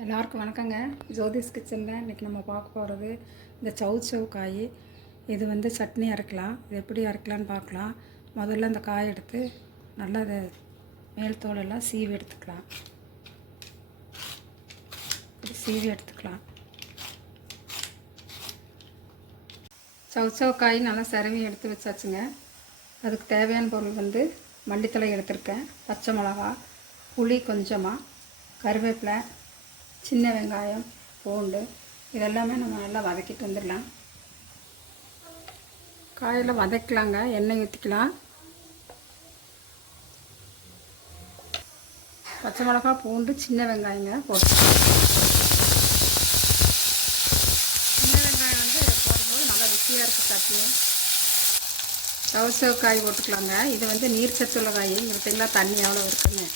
எல்லாருக்கும் வணக்கங்க. ஜோதிஸ் கிச்சனில் இன்றைக்கி நம்ம பார்க்க போகிறது இந்த சௌ காய். இது வந்து சட்னி அரைக்கலாம். இது எப்படி அரைக்கலான்னு பார்க்கலாம். முதல்ல இந்த காய் எடுத்து நல்லா அதை மேல் தோலெல்லாம் சீவி எடுத்துக்கலாம். சீவி எடுத்துக்கலாம். சௌ காய் நல்லா சிரவி எடுத்து வச்சாச்சுங்க. அதுக்கு தேவையான பொருள் வந்து மல்லித்தழை எடுத்திருக்கேன், பச்சை மிளகா, புளி கொஞ்சமாக, கருவேப்பிலை, சின்ன வெங்காயம், பூண்டு, இதெல்லாமே நம்ம நல்லா வதக்கிட்டு வந்துடலாம். காயில் வதக்கலாங்க. எண்ணெய் ஊற்றிக்கலாம். பச்சை மிளகா, பூண்டு, சின்ன வெங்காயங்க போட்டு, சின்ன வெங்காயம் வந்து போடும்போது நல்லா ருசியாக இருக்குது சட்னி. சௌ காய் போட்டுக்கலாங்க. இது வந்து நீர் சத்துள்ள காய். பார்த்தீங்களா தண்ணி எவ்வளோ இருக்குன்னு.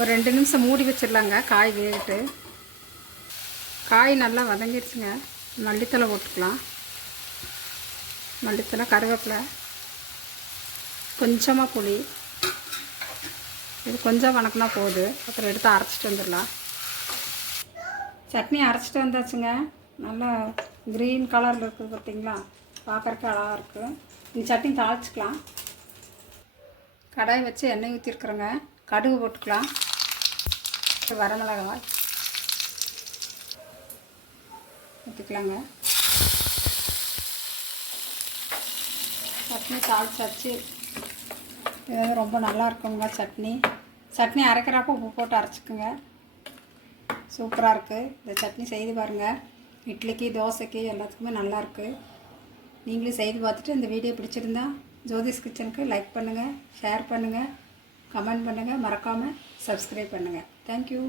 ஒரு 2 நிமிஷம் மூடி வச்சிடலாங்க. காய் வேகிட்டு. காய் நல்லா வதங்கிடுச்சுங்க. மல்லித்தழை போட்டுக்கலாம். மல்லித்தழை, கருவேப்பிலை, கொஞ்சமாக புளி. இது கொஞ்சம் வணக்கினா போகுது. அப்புறம் எடுத்து அரைச்சிட்டு வந்துடலாம். சட்னி அரைச்சிட்டு வந்தாச்சுங்க. நல்லா க்ரீன் கலரில் இருக்குது பார்த்தீங்களா, பார்க்குறக்கு அழகாக இருக்குது. இந்த சட்னி தாளிச்சிக்கலாம். கடாய் வச்சு எண்ணெய் ஊற்றிருக்குறேங்க. கடுகு போட்டுக்கலாம். வரமிளகாய் ஊற்றிக்கலாங்க. சட்னி தாளிச்சாச்சு. இது வந்து ரொம்ப நல்லா இருக்குங்க சட்னி. சட்னி அரைக்கிறப்போ உப்பு போட்டு அரைச்சிக்குங்க. சூப்பராக இருக்குது. இந்த சட்னி செய்து பாருங்கள். இட்லிக்கு, தோசைக்கு எல்லாத்துக்குமே நல்லாயிருக்கு. நீங்களும் செய்து பார்த்துட்டு இந்த வீடியோ பிடிச்சிருந்தா ஜோதிஸ் கிச்சனுக்கு லைக் பண்ணுங்கள், ஷேர் பண்ணுங்கள், கமெண்ட் பண்ணுங்கள், மறக்காமல் சப்ஸ்கிரைப் பண்ணுங்கள். தேங்க்யூ.